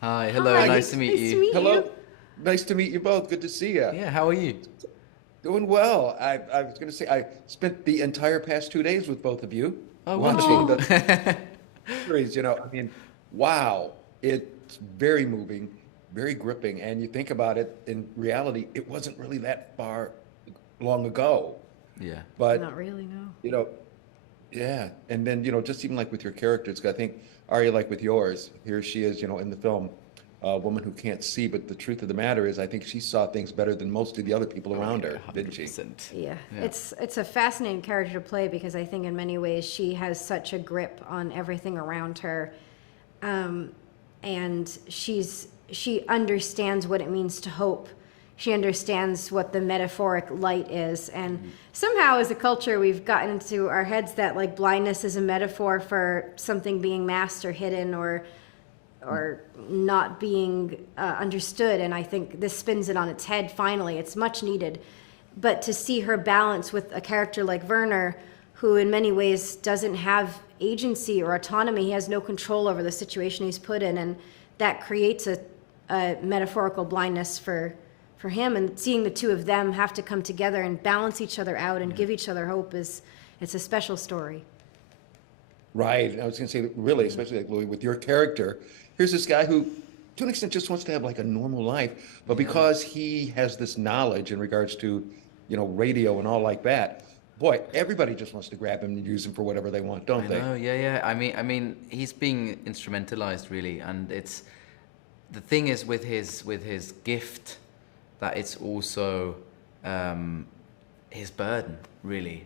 Hi, hello, Hi, nice to meet nice to you. meet you. Hello. Nice to meet you both. Good to see you. Yeah, how are you? Doing well. I was going to say I spent the entire past 2 days with both of you Oh, watching wonderful. Oh, the series. I mean, wow. It's very moving, very gripping. And you think about it, in reality, it wasn't really that far long ago. Yeah, not But, really, no. you know, yeah. And then, just even like with your characters, 'cause I think Aria, like with yours, here she is, in the film, a woman who can't see. But the truth of the matter is, I think she saw things better than most of the other people around yeah, her, didn't she? 100%. Yeah, Yeah, it's a fascinating character to play because I think in many ways she has such a grip on everything around her, um, and she understands what it means to hope. She understands what the metaphoric light is, and somehow as a culture we've gotten into our heads that like blindness is a metaphor for something being masked or hidden or not being understood. And I think this spins it on its head finally. It's much needed. But to see her balance with a character like Werner, who in many ways doesn't have agency or autonomy, he has no control over the situation he's put in. And that creates a metaphorical blindness for him. And seeing the two of them have to come together and balance each other out and give each other hope it's a special story. Right. I was going to say, really, especially like Louis, with your character, here's this guy who, to an extent, just wants to have like a normal life, but yeah. because he has this knowledge in regards to, radio and all like that, boy, everybody just wants to grab him and use him for whatever they want, don't I they? know, yeah, yeah. I mean, he's being instrumentalized really, and it's the thing is with his gift that it's also um, his burden. Really,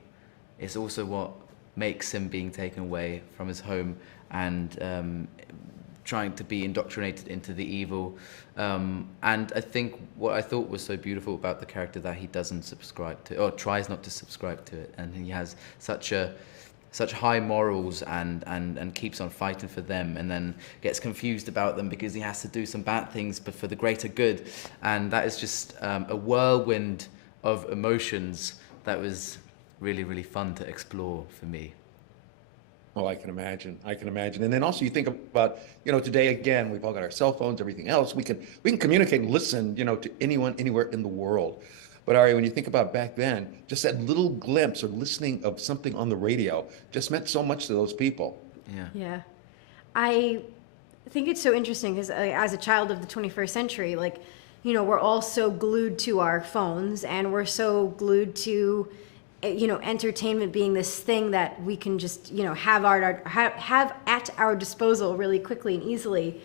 it's also what makes him being taken away from his home and trying to be indoctrinated into the evil. And I think what I thought was so beautiful about the character that he doesn't subscribe to, or tries not to subscribe to it, and he has such high morals and keeps on fighting for them, and then gets confused about them because he has to do some bad things but for the greater good. And that is just a whirlwind of emotions that was really, really fun to explore for me. Oh, I can imagine. I can imagine. And then also you think about, today again, we've all got our cell phones, everything else. We can communicate and listen, to anyone anywhere in the world. But Ari, when you think about back then, just that little glimpse or listening of something on the radio just meant so much to those people. Yeah. Yeah. I think it's so interesting because as a child of the 21st century, like, we're all so glued to our phones and we're so glued to, entertainment being this thing that we can just, have at our disposal really quickly and easily.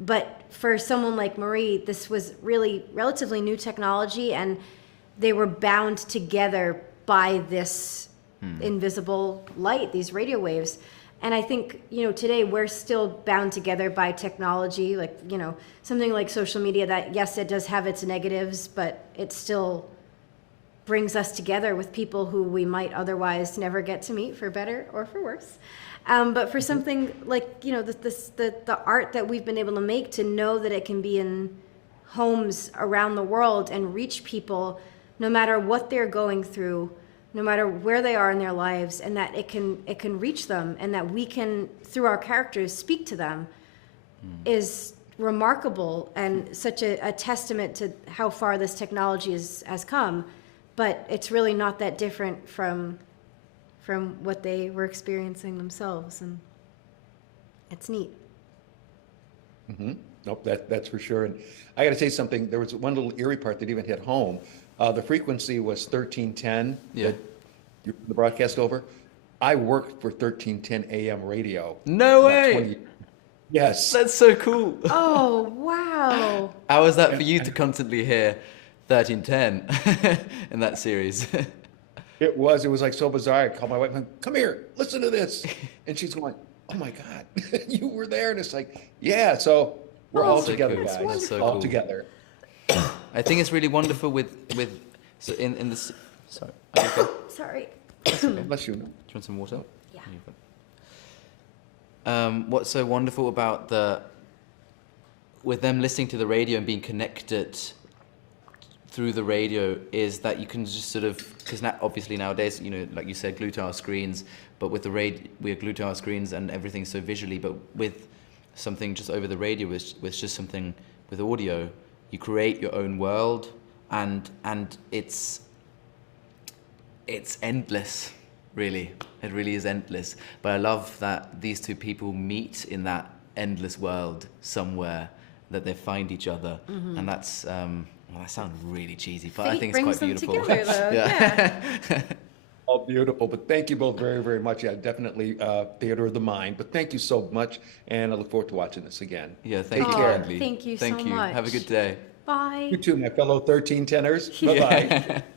But for someone like Marie, this was really relatively new technology, and they were bound together by this invisible light, these radio waves. And I think, today we're still bound together by technology, like, something like social media that, yes, it does have its negatives, but it still brings us together with people who we might otherwise never get to meet, for better or for worse. But for something like, the art that we've been able to make, to know that it can be in homes around the world and reach people no matter what they're going through, no matter where they are in their lives, and that it can reach them, and that we can, through our characters, speak to them, is remarkable and such a testament to how far this technology has come. But it's really not that different from what they were experiencing themselves, and it's neat. Nope, that's for sure. And I got to say something. There was one little eerie part that even hit home. The frequency was 1310 Yeah. that the broadcast over. I worked for 1310 AM radio No about 20 way! years. Yes. That's so cool. Oh, wow. How was that for And, you to and constantly hear 1310 in that series? it was like so bizarre. I called my wife and come here, listen to this. And she's going, oh my God, you were there. And it's like, yeah, so we're That's all Oh, so together, cool. that's That's guys, so wonderful. all cool. together. I think it's really wonderful with so in this. Sorry. Are you okay? Do Sorry. That's okay. Bless you. You want some water? Yeah. You've what's so wonderful about with them listening to the radio and being connected through the radio is that you can just sort of, because now, obviously nowadays, like you said, glued to our screens, but with the radio, we are glued to our screens and everything's so visually, but with something just over the radio with just something with audio. You create your own world, and it's endless, really. It really is endless. But I love that these two people meet in that endless world somewhere, that they find each other, and that's well, that sounds really cheesy, but I think it's quite beautiful. Fate brings them together, though. Yeah. All beautiful, but thank you both very, very much. Yeah, definitely theater of the mind. But thank you so much, and I look forward to watching this again. Yeah, thank Take you care. kindly. Thank you so Thank you. much. Have a good day. Bye. You too, my fellow 13 tenors. Bye bye.